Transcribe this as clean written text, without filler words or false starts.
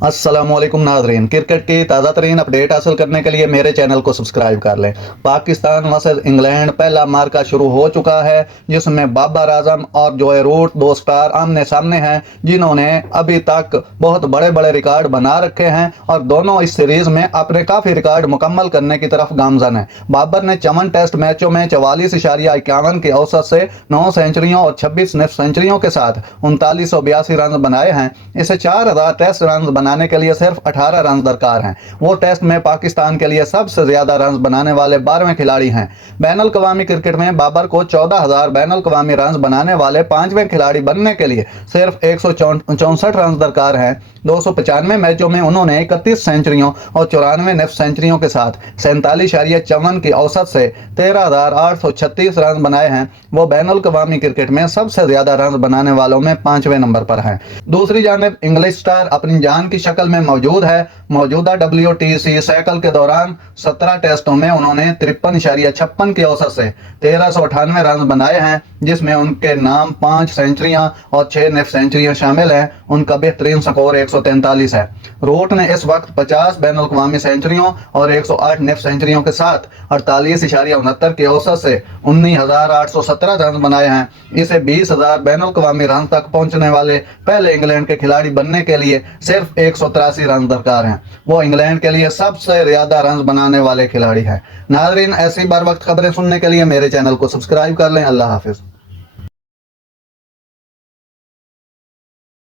अस्सलामुअलैकुम नाज़रीन, क्रिकेट की ताज़ा तरीन अपडेट हासिल करने के लिए मेरे चैनल को सब्सक्राइब कर लें। पाकिस्तान वर्सेस इंग्लैंड पहला मार्का शुरू हो चुका है, जिसमें बाबर आजम और जोए रूट दो स्टार आमने सामने हैं, जिन्होंने अभी तक बहुत बड़े बड़े रिकॉर्ड बना रखे हैं और दोनों इस सीरीज में अपने काफ़ी रिकॉर्ड मुकम्मल करने की तरफ गामजन है। बाबर ने 54 टेस्ट मैचों में 44.51 की औसत से 9 सेंचुरियों और 26 निफ सेंचुरियों के साथ 3982 रन बनाए हैं। इसे 4000 टेस्ट रन बनाने के लिए सिर्फ 18 रन दरकार हैं। वो टेस्ट में पाकिस्तान के लिए सबसे ज्यादा रन बनाने वाले 12वें खिलाड़ी हैं। बैनुल अक़वामी क्रिकेट में बाबर को 14,000 बैनुल अक़वामी रन बनाने वाले 5वें खिलाड़ी बनने के लिए सिर्फ 164 रन दरकार हैं। 295 मैचों में उन्होंने 31 सेंचुरियों और 94 निफ सेंचुरियों के साथ 47.54 की औसत से 13,836 रन बनाए हैं। वो बैनुल अक़वामी क्रिकेट में सबसे ज्यादा रन बनाने वालों में 5वें नंबर पर हैं। दूसरी जानिब इंग्लिश स्टार अपनी जान की शक्ल में मौजूद है। मौजूदा WTC साइकिल के दौरान 17 टेस्टों में उन्होंने 53.56 की औसत से 1398 रन बनाए हैं, जिसमें उनके नाम 5 सेंचुरियां और 6 निफ सेंचुरियां शामिल हैं। उनका बेहतरीन स्कोर 143 है। रूट ने इस वक्त 50 बैनुल अक़वामी सेंचुरियों और 108 निफ सेंचुरियों के साथ 48.69 की औसत से 19,817 रन बनाए हैं। इसे 20,000 बैनुल अक़वामी रन तक पहुंचने वाले पहले इंग्लैंड के खिलाड़ी बनने के लिए सिर्फ 183 रन दरकार हैं। वो इंग्लैंड के लिए सबसे ज्यादा रन बनाने वाले खिलाड़ी हैं। नाज़रीन, ऐसी बार वक्त खबरें सुनने के लिए मेरे चैनल को सब्सक्राइब कर लें। अल्लाह हाफिज।